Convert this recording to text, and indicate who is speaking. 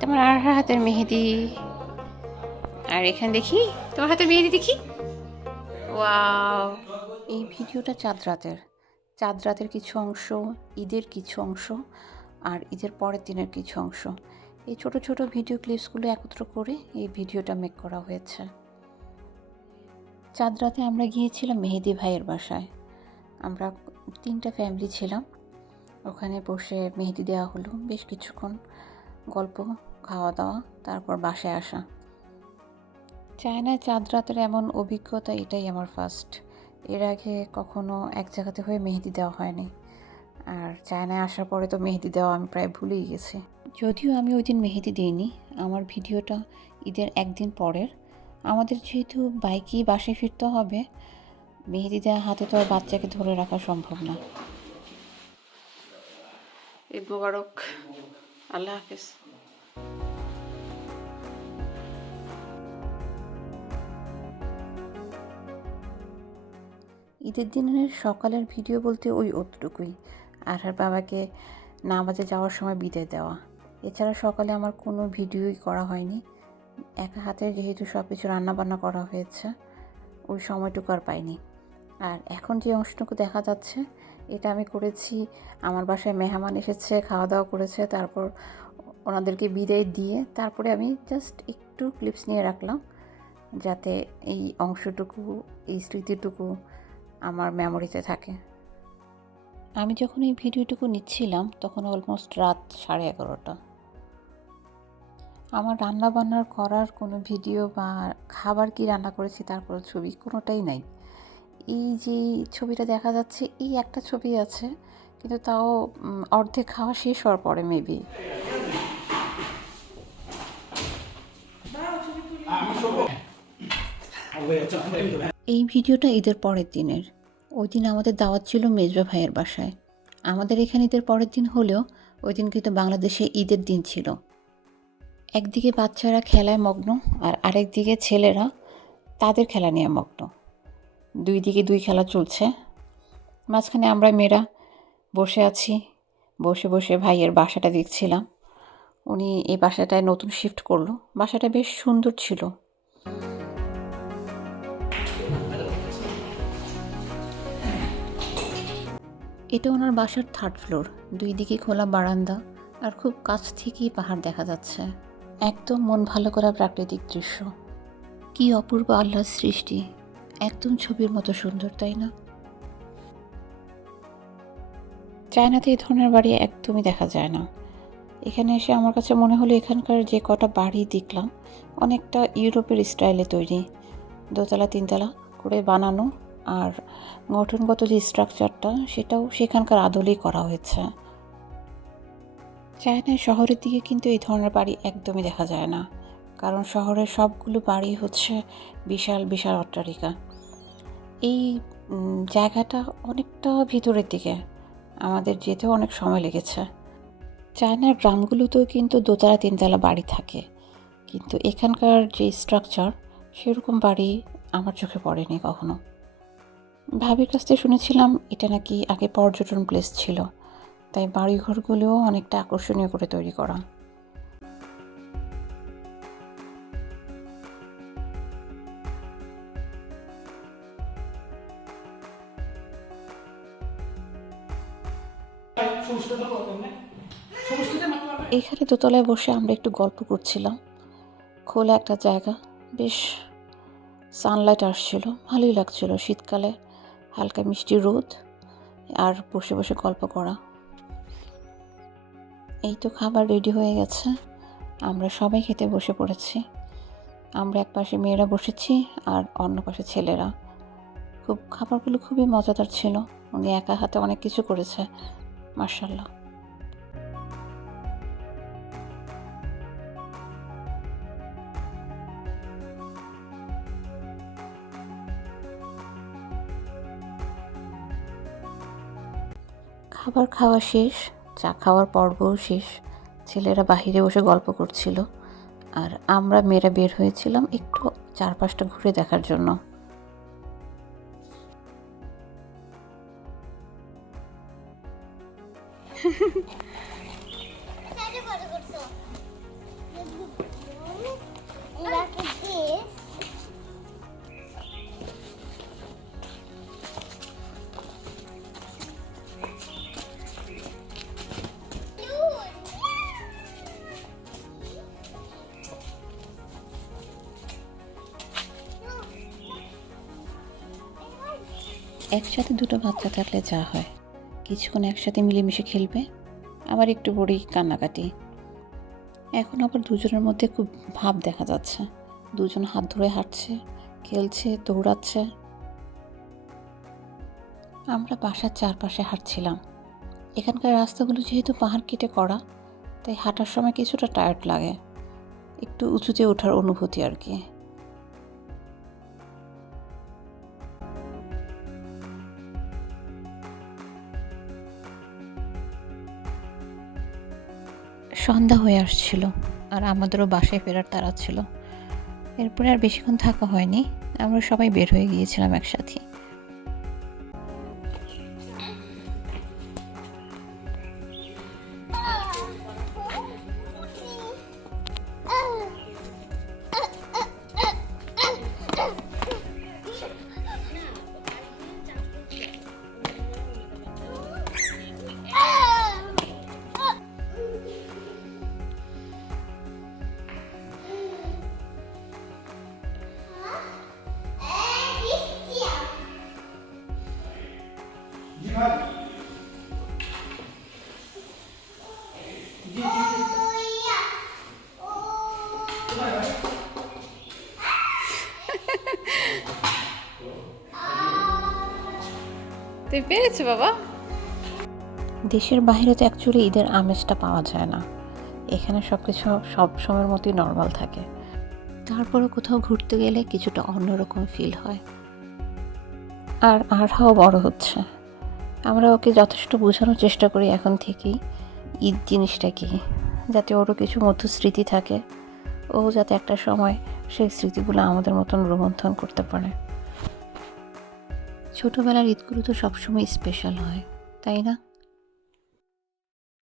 Speaker 1: তোমার আর হাতের মেহেদি। আর এখানে দেখি? তোমার হাতের মেহেদি দেখি? এই ভিডিওটা চাঁদ রাতের। চাঁদ রাতের কিছু অংশ, ঈদের কিছু অংশ, আর ঈদের পরের দিনের কিছু অংশ। এই ছোট ছোট ভিডিও ক্লিপসগুলো একত্র করে এই ভিডিওটা মেক করা হয়েছে। চাঁদ রাতে আমরা গিয়েছিলাম মেহেদি ভাইয়ের বাসায়। আমরা তিনটা ফ্যামিলি ছিলাম। ওখানে বসে মেহেদি দেওয়া হলো বেশ কিছুক্ষণ। গল্প খাওয়া দাওয়া তারপর বাসায় আসা। চায়নায় চাঁদ রাতের এমন অভিজ্ঞতা এটাই আমার ফার্স্ট এর আগে কখনো এক জায়গাতে হয়ে মেহেদি দেওয়া হয়নি। আর চায়নায় আসার পরে তো মেহেদি দেওয়া আমি প্রায় ভুলেই গেছি। যদিও আমি ওই দিন মেহেদি দিইনি, আমার ভিডিওটা ঈদের একদিন পরের। আমাদের যেহেতু বাইকেই বাসে ফিরতে হবে, মেহেদি দেওয়া হাতে তো আর বাচ্চাকে ধরে রাখা সম্ভব না। ঈদ মুবারক। আল্লাহ হাফিজ। ঈদের দিনের সকালের ভিডিও বলতে ওই অতটুকুই আর আর বাবাকে নামাজে যাওয়ার সময় বিদায় দেওয়া। এছাড়া সকালে আমার কোনো ভিডিওই করা হয়নি। একা হাতে যেহেতু সব কিছু রান্নাবান্না করা হয়েছে, ওই সময়টুকু আর পাইনি। আর এখন যে অংশটুকু দেখা যাচ্ছে, এটা আমি করেছি, আমার বাসায় মেহমান এসেছে খাওয়া দাওয়া করেছে, তারপর ওনাদেরকে বিদায় দিয়ে তারপরে আমি জাস্ট একটু ক্লিপস নিয়ে রাখলাম, যাতে এই অংশটুকু, এই স্মৃতিটুকু আমার মেমোরিতে থাকে। আমি যখন এই ভিডিওটুকু নিচ্ছিলাম তখন অলমোস্ট রাত সাড়ে এগারোটা। আমার রান্না বান্নার করার কোনো ভিডিও বা খাবার কি রান্না করেছি তারপর ছবি কোনোটাই নাই। এই যে ছবিটা দেখা যাচ্ছে এই একটা ছবি আছে কিন্তু তাও অর্ধেক খাওয়া শেষ হওয়ার পরে মেবি এই ভিডিওটা ঈদের পরের দিনের। ওই দিন আমাদের দাওয়াত ছিল মেজবা ভাইয়ের বাসায়। আমাদের এখানে ঈদের পরের দিন হলেও ওই দিন কিন্তু বাংলাদেশে ঈদের দিন ছিল। একদিকে বাচ্চারা খেলায় মগ্ন আর আরেকদিকে ছেলেরা তাদের খেলা নিয়ে মগ্ন। দুই দিকে দুই খেলা চলছে। মাঝখানে আমরা মেয়েরা বসে আছি। বসে বসে ভাইয়ের বাসাটা দেখছিলাম। উনি এই বাসাটায় নতুন শিফট করল। বাসাটা বেশ সুন্দর ছিল। এটা ওনার বাসার থার্ড ফ্লোর দুই দিকে খোলা বারান্দা আর খুব কাছ থেকেই পাহাড় দেখা যাচ্ছে। একদম মন ভালো করা প্রাকৃতিক দৃশ্য। কি অপূর্ব আল্লাহর সৃষ্টি। একদম ছবির মতো সুন্দর তাই না? চায়নাতে এই ধরনের বাড়ি একদমই দেখা যায় না। এখানে এসে আমার কাছে মনে হলো এখানকার যে কটা বাড়ি দেখলাম অনেকটা ইউরোপের স্টাইলে তৈরি। দোতলা তিনতলা করে বানানো আর গঠনগত যে স্ট্রাকচারটা সেটাও সেখানকার আদলেই করা হয়েছে। চায়নায় শহরের দিকে কিন্তু এই ধরনের বাড়ি একদমই দেখা যায় না। কারণ শহরের সবগুলো বাড়ি হচ্ছে বিশাল বিশাল অট্টালিকা। এই জায়গাটা অনেকটা ভিতরের দিকে। আমাদের যেতেও অনেক সময় লেগেছে। চায়নার গ্রামগুলোতেও কিন্তু দোতলা, তিনতলা বাড়ি থাকে। কিন্তু এখানকার যে স্ট্রাকচার সেরকম বাড়ি আমার চোখে পড়েনি কখনো। ভাবির কাছ থেকে শুনেছিলাম এটা নাকি আগে পর্যটন প্লেস ছিল। তাই বাড়িঘরগুলোও অনেকটা আকর্ষণীয় করে তৈরি করা। এখানে দোতলায় বসে আমরা একটু গল্প করছিলাম। খোলা একটা জায়গা, বেশ সানলাইট আসছিল, ভালোই লাগছিল শীতকালে। হালকা মিষ্টি রোদ আর বসে বসে গল্প করা। এই তো খাবার রেডি হয়ে গেছে। আমরা সবাই খেতে বসে পড়েছি। আমরা এক পাশে মেয়েরা বসেছি আর অন্য পাশে ছেলেরা। খুব, খাবারগুলো খুবই মজাদার ছিল। উনি একা হাতে অনেক কিছু করেছে মার্শাল্লাহ খাবার খাওয়া শেষ চা খাওয়ার পর্বও শেষ। ছেলেরা বাহিরে বসে গল্প করছিল। আর আমরা মেয়েরা বের হয়েছিলাম একটু চারপাশটা ঘুরে দেখার জন্য।
Speaker 2: This.
Speaker 1: একসাথে দুটো বাচ্চা থাকলে যা হয়। কিছুক্ষণ একসাথে মিলেমিশে খেলবে, আবার একটু পরেই কান্নাকাটি। এখন আবার দুজনের মধ্যে খুব ভাব দেখা যাচ্ছে। দুজন হাত ধরে হাঁটছে, খেলছে, দৌড়াচ্ছে। আমরা বাসার চারপাশে হাঁটছিলাম। এখানকার রাস্তাগুলো যেহেতু পাহাড় কেটে করা, তাই হাঁটার সময় কিছুটা টায়ার্ড লাগে। একটু উঁচুতে ওঠার অনুভূতি আর কি। সন্ধ্যা হয়ে আসছিল আর আমাদেরও বাসায় ফেরার তাড়া ছিল। এরপরে আর বেশিক্ষণ থাকা হয়নি। আমরা সবাই বের হয়ে গিয়েছিলাম একসাথে। তুই পেরেছ, বাবা? দেশের বাইরে তো অ্যাকচুয়ালি ঈদের আমেজটা পাওয়া যায় না। এখানে সব কিছু সব সময়ের মতোই নর্মাল থাকে। তারপরে কোথাও ঘুরতে গেলে কিছুটা অন্যরকম ফিল হয়। আর আরহাও বড় হচ্ছে। আমরা ওকে যথেষ্ট বোঝানোর চেষ্টা করি এখন থেকেই। ঈদ জিনিসটা কি? যাতে ওরও কিছু মধুর স্মৃতি থাকে। ও যাতে একটা সময় সেই স্মৃতিগুলো আমাদের মতন রোমন্থন করতে পারে। ছোটোবেলার ঈদগুলো তো সবসময় স্পেশাল হয়, তাই না?